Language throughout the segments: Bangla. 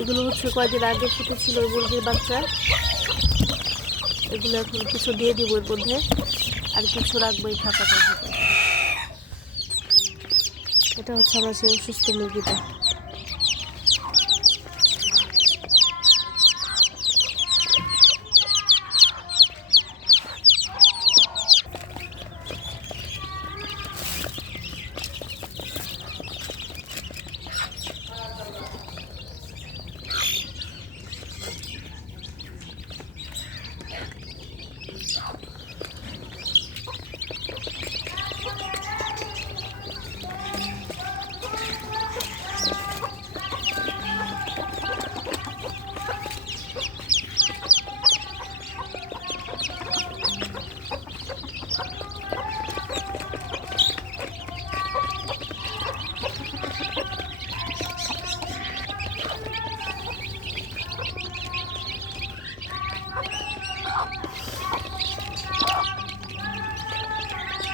এগুলো হচ্ছে কয়েকদিন আগে ফুটেছিল মুরগির বাচ্চা। এগুলো এখন কিছু দিয়ে দিব এর মধ্যে, আর কিছু রাখব এই ফাঁকা। এটা হচ্ছে আমার সেই অসুস্থ মুরগিটা।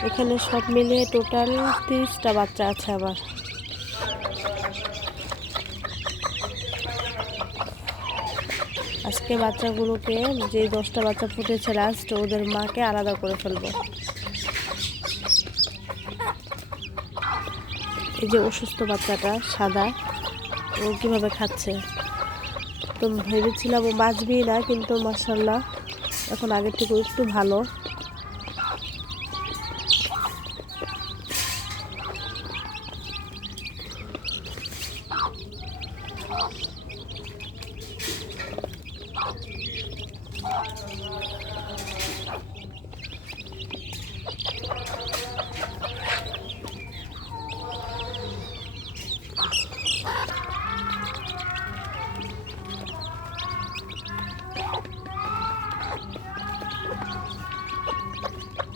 এখানে সব মিলিয়ে টোটাল তিরিশটা বাচ্চা আছে আমার আজকে বাচ্চাগুলোকে যে দশটা বাচ্চা ফুটেছে লাস্ট ওদের মাকে আলাদা করে ফেলব। এই যে অসুস্থ বাচ্চাটা, সাদা, ও কীভাবে খাচ্ছে? তো ভেবেছিলাম ও বাঁচবি না, কিন্তু মাসাল্লাহ এখন আগের থেকে একটু ভালো।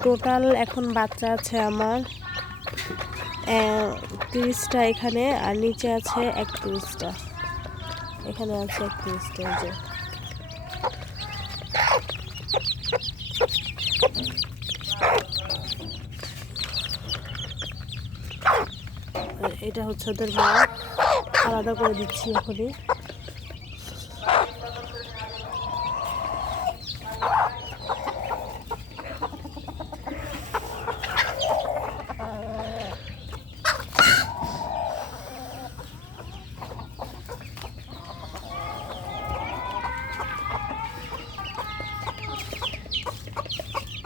টোটাল এখন বাচ্চা আছে আমার। তিরিশটা এখানে, আর নিচে আছে একত্রিশটা। এখানে আছে একত্রিশটা যে আর এটা হচ্ছে ওদের মা আলাদা করে দিচ্ছি এখনই।